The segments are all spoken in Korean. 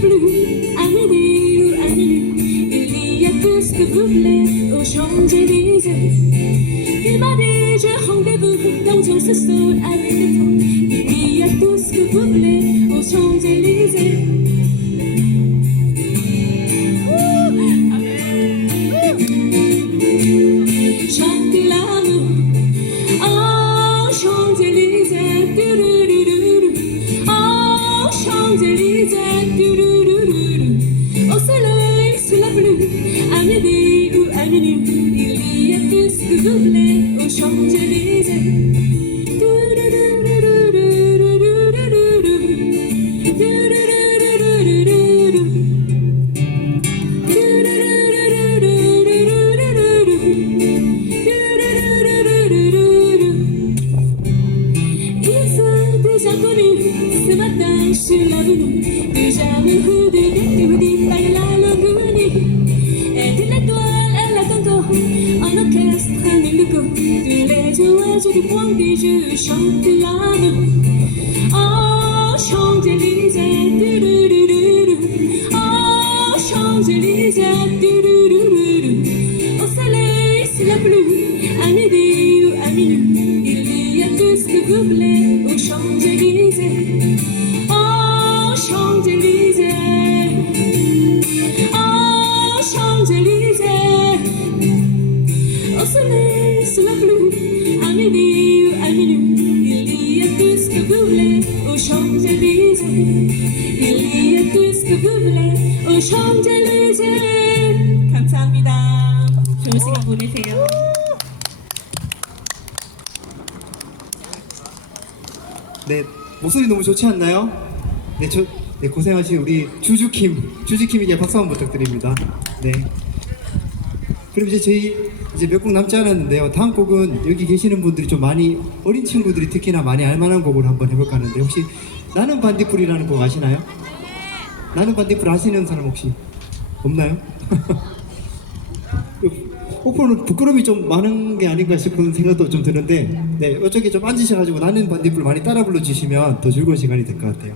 Plus, à midi ou à minuit, il n'y a que ce que vous voulez au champ d'Élysée. Il m'a dit, je rendez-vous dans un sous-sol avec le temps, il y a tout ce que vous voulez au champ d'Élysée. Milliyet biz güdümle, uşam cevize 这个光的日升的拉的，啊，唱着里在嘟噜噜噜噜，啊，唱着里在嘟噜噜噜噜，au soleil c'est la pluie, à midi ou à minuit, il y a tout ce que vous voulez au Champs-Élysées, au Champs-Élysées. 감사합니다. 좋은 시간 보내세요. 네, 목소리 너무 좋지 않나요? 네, 저, 네, 고생하신 우리 주주킴, 주주킴에게 박수 한번 부탁드립니다. 네. 그럼 이제 저희 이제 몇 곡 남지 않았는데요. 다음 곡은 여기 계시는 분들이 좀 많이 어린 친구들이 특히나 많이 알만한 곡을 한번 해볼까 하는데 혹시 나는 반딧불이라는 곡 아시나요? 나는 반딧불 아시는 사람 혹시 없나요? 오퍼는 부끄러움이 좀 많은 게 아닌가 싶은 생각도 좀 드는데 네 이쪽에 좀 앉으셔가지고 나는 반딧불 많이 따라 불러주시면 더 즐거운 시간이 될 것 같아요.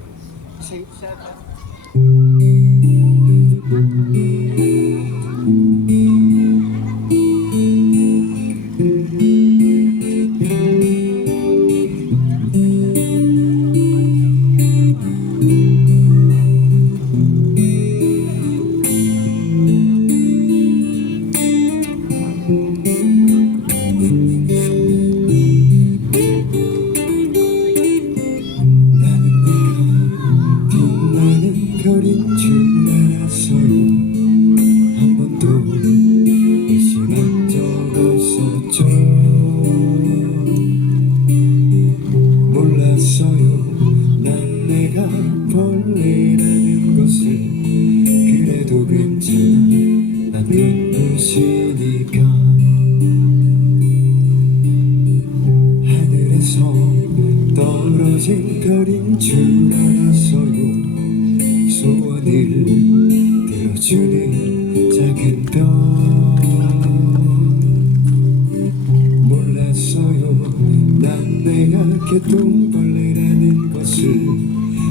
내가 개똥벌레라는 것을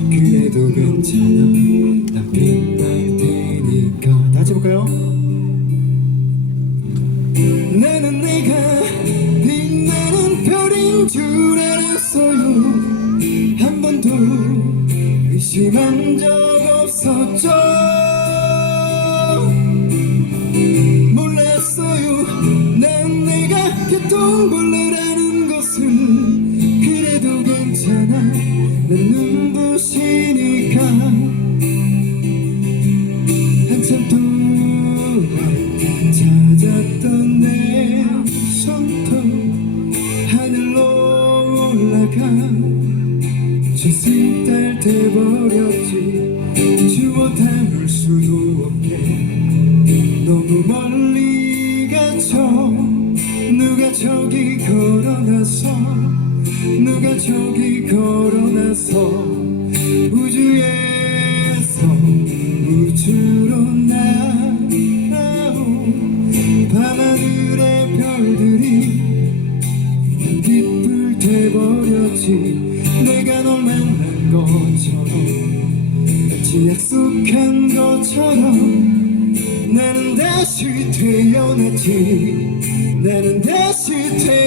그래도 괜찮아. 난 빛날 테니까. 다시 해볼까요? 나는 내가 빛나는 별인 줄 알았어요. 한 번도 의심한 적 없었죠. 몰랐어요. 난 내가 개똥벌레 괜찮아 난 눈부시니까 한참 동안 찾았던 내 손톱 하늘로 올라가 돼버렸죠 없지. 주워 담을 수도 없게. 너무 멀리 갇혀 누가 저기 걸어나서 누가 저기 걸어나서 우주에서 우주로 날아온 밤하늘의 별들이 빛불 돼버렸지. 내가 널 만난 것처럼 마치 약속한 것처럼 나는 다시 태어났지. 나는 다시 태어났지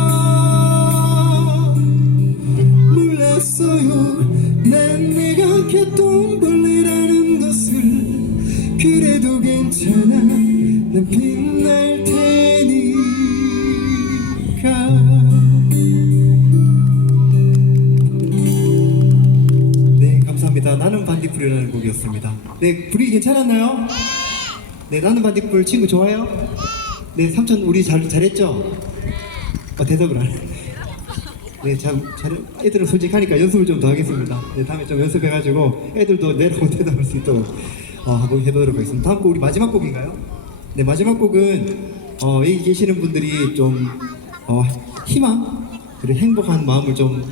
그래도 괜찮아 난 빛날 테니까 네, 감사합니다. 나는 반딧불이라는 곡이었습니다. 네, 불이 괜찮았나요? 네, 나는 반딧불 친구 좋아요? 네, 삼촌 우리 잘 잘했죠? 어, 대답을 안 해. 네, 참, 잘, 애들은 솔직하니까 연습을 좀 더 하겠습니다. 네, 다음에 좀 연습해가지고 애들도 내라고 대답할 수 있도록 어, 하고 해보도록 하겠습니다. 다음 곡 우리 마지막 곡인가요? 네, 마지막 곡은 어, 여기 계시는 분들이 좀 어, 희망 그리고 행복한 마음을 좀